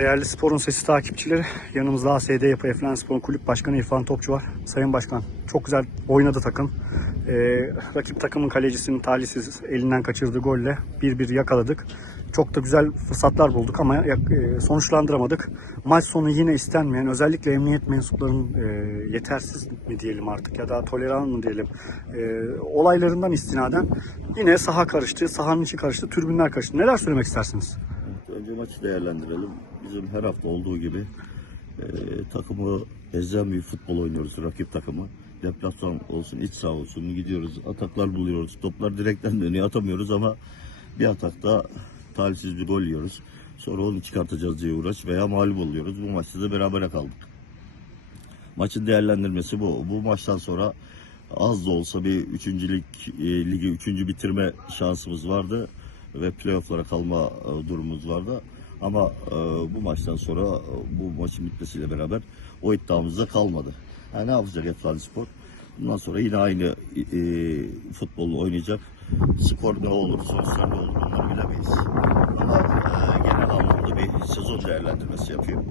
Değerli Spor'un Sesi takipçileri, yanımızda ASD Yapı Eflen Spor'un kulüp başkanı İrfan Topçu var. Sayın Başkan, çok güzel oynadı takım. Ee, rakip takımın kalecisinin talihsiz elinden kaçırdığı golle 1-1 yakaladık. Çok da güzel fırsatlar bulduk ama e, sonuçlandıramadık. Maç sonu yine istenmeyen, özellikle emniyet mensuplarının e, yetersiz mi diyelim artık ya da toleran mı diyelim e, olaylarından istinaden yine saha karıştı, sahanın içi karıştı, tribünler karıştı. Neler söylemek istersiniz? Maçı değerlendirelim. Bizim her hafta olduğu gibi e, takımı ezen bir futbol oynuyoruz rakip takımı. Deplasman olsun, iç saha olsun gidiyoruz. Ataklar buluyoruz. Toplar direkten dönüyor atamıyoruz ama bir atakta talihsiz bir gol yiyoruz. Sonra onu çıkartacağız diye uğraş veya mağlup oluyoruz. Bu maçta da berabere kaldık. Maçın değerlendirmesi bu. Bu maçtan sonra az da olsa bir üçüncülük e, ligi üçüncü bitirme şansımız vardı ve playofflara kalma e, durumumuz vardı. Ama e, bu maçtan sonra e, bu maçın bitmesiyle beraber o iddiamızda kalmadı. Yani ne yapacak Eflani Spor? Bundan sonra yine aynı e, futbolu oynayacak. Skor ne olur, sonuçlar ne olur onları bilemeyiz. Ama e, genel anlamda bir sezon değerlendirmesi yapayım.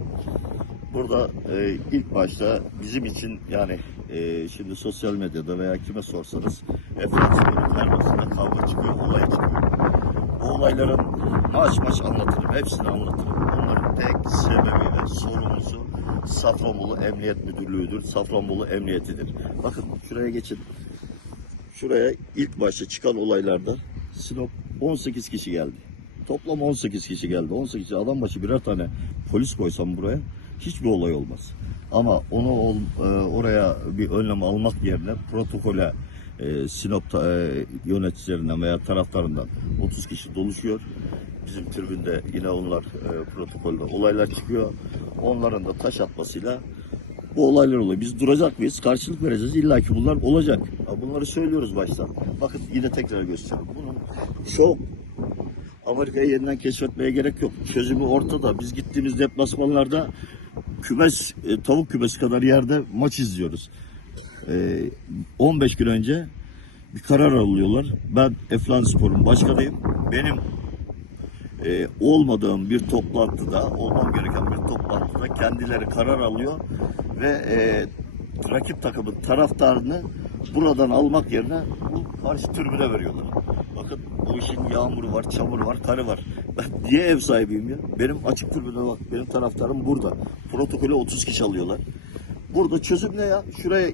Burada e, ilk başta bizim için yani e, şimdi sosyal medyada veya kime sorsanız Eflatun her maçında kavga çıkıyor, olay çıkıyor. Olayların maç maç anlatırım, hepsini anlatırım. Bunların tek sebebi ve sorumlusu Safranbolu Emniyet Müdürlüğü'dür, Safranbolu Emniyetidir. Bakın şuraya geçin. Şuraya ilk başta çıkan olaylarda Sinop 18 kişi geldi. Toplam 18 kişi geldi. 18 kişi adam başı birer tane polis koysam buraya hiçbir olay olmaz. Ama onu e, oraya bir önlem almak yerine protokole e, Sinop e, yöneticilerinden veya taraftarından 30 kişi doluşuyor. Bizim tribünde yine onlar e, protokolde olaylar çıkıyor. Onların da taş atmasıyla bu olaylar oluyor. Biz duracak mıyız? Karşılık vereceğiz. İlla ki bunlar olacak. Bunları söylüyoruz baştan. Bakın yine tekrar gösteriyorum. Bunun şov Amerika'yı yeniden keşfetmeye gerek yok. Çözümü ortada. Biz gittiğimiz deplasmanlarda kümes, e, tavuk kümesi kadar yerde maç izliyoruz. E, 15 gün önce bir karar alıyorlar. Ben Eflan Spor'un başkanıyım. Benim e, olmadığım bir toplantıda, olmam gereken bir toplantıda kendileri karar alıyor ve e, rakip takımın taraftarını buradan almak yerine bu karşı tribüne veriyorlar. Bakın bu işin yağmuru var, çamuru var, karı var. Ben niye ev sahibiyim ya? Benim açık tribüne bak, benim taraftarım burada. Protokole 30 kişi alıyorlar. Burada çözüm ne ya? Şuraya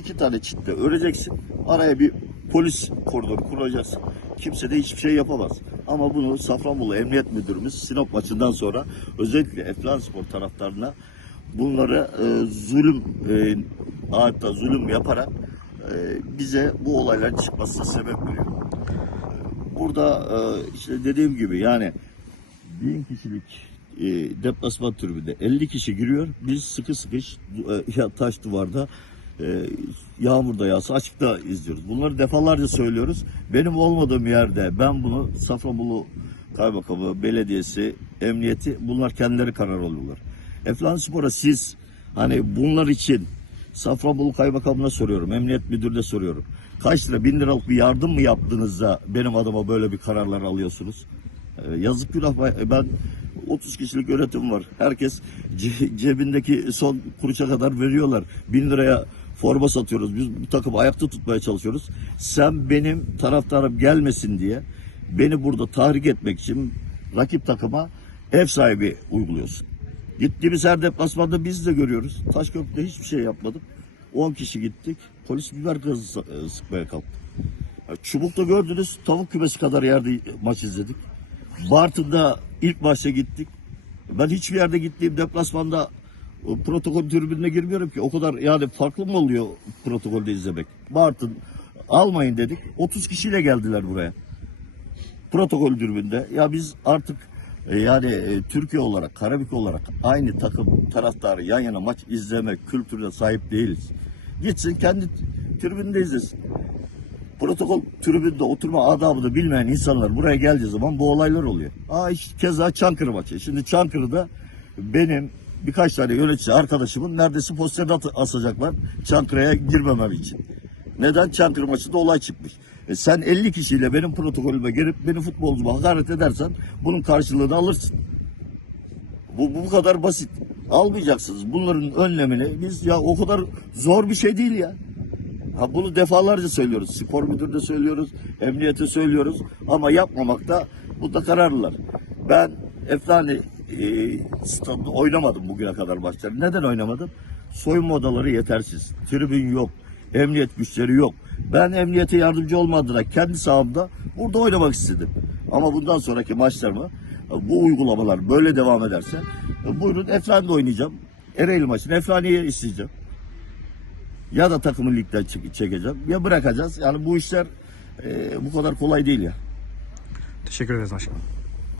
iki tane çitle öreceksin. Araya bir polis koridoru kuracaksın. Kimse de hiçbir şey yapamaz. Ama bunu Safranbolu Emniyet Müdürümüz Sinop maçından sonra özellikle Eflan Spor taraftarına bunları e, zulüm e, hatta zulüm yaparak e, bize bu olayların çıkmasına sebep veriyor. Burada e, işte dediğim gibi yani bin kişilik e, deplasman tribünde 50 kişi giriyor. Biz sıkı sıkış e, taş duvarda yağmurda yağsa açıkta izliyoruz. Bunları defalarca söylüyoruz. Benim olmadığım yerde ben bunu Safranbolu Kaymakamı, Belediyesi, Emniyeti bunlar kendileri karar alıyorlar. Eflan Spor'a siz hani bunlar için Safranbolu Kaymakamı'na soruyorum, Emniyet Müdürü'ne soruyorum. Kaç lira, bin liralık bir yardım mı yaptığınızda benim adıma böyle bir kararlar alıyorsunuz? Ee, Yazık günah ben- ben 30 kişilik yönetim var. Herkes ce- cebindeki son kuruşa kadar veriyorlar. Bin liraya forma satıyoruz. Biz bu takımı ayakta tutmaya çalışıyoruz. Sen benim taraftarım gelmesin diye beni burada tahrik etmek için rakip takıma ev sahibi uyguluyorsun. Gittiğimiz her deplasmanda biz de görüyoruz. Taşköprü'de hiçbir şey yapmadık. 10 kişi gittik. Polis biber gazı e, sıkmaya kalktı. Çubuk'ta gördünüz tavuk kümesi kadar yerde maç izledik. Bartın'da ilk maçta gittik. Ben hiçbir yerde gittiğim deplasmanda o protokol tribününe girmiyorum ki. O kadar yani farklı mı oluyor protokolde izlemek? Bartın almayın dedik. 30 kişiyle geldiler buraya. Protokol tribünde. Ya biz artık e, yani e, Türkiye olarak, Karabük olarak aynı takım taraftarı yan yana maç izleme kültürüne sahip değiliz. Gitsin kendi tribünde izlesin protokol tribünde oturma adabını bilmeyen insanlar buraya geldiği zaman bu olaylar oluyor. Aa işte keza Çankırı maçı. Şimdi Çankırı'da benim birkaç tane yönetici arkadaşımın neredeyse posterini asacaklar Çankırı'ya girmemem için. Neden? Çankırı maçında olay çıkmış. E sen 50 kişiyle benim protokolüme gelip beni futbolcuma hakaret edersen bunun karşılığını alırsın. Bu, bu kadar basit. Almayacaksınız. Bunların önlemini biz ya o kadar zor bir şey değil ya. Ha bunu defalarca söylüyoruz. Spor müdürüne söylüyoruz, emniyete söylüyoruz ama yapmamakta bu da kararlılar. Ben Eflani e, stadında oynamadım bugüne kadar maçları. Neden oynamadım? Soyunma odaları yetersiz. Tribün yok. Emniyet güçleri yok. Ben emniyete yardımcı olmadığına kendi sahamda burada oynamak istedim. Ama bundan sonraki maçlarımı bu uygulamalar böyle devam ederse buyurun Eflani'de oynayacağım. Ereğli maçını Eflani'ye isteyeceğim ya da takımı ligden çek- çekeceğim ya bırakacağız. Yani bu işler e, bu kadar kolay değil ya. Teşekkür ederiz başkanım.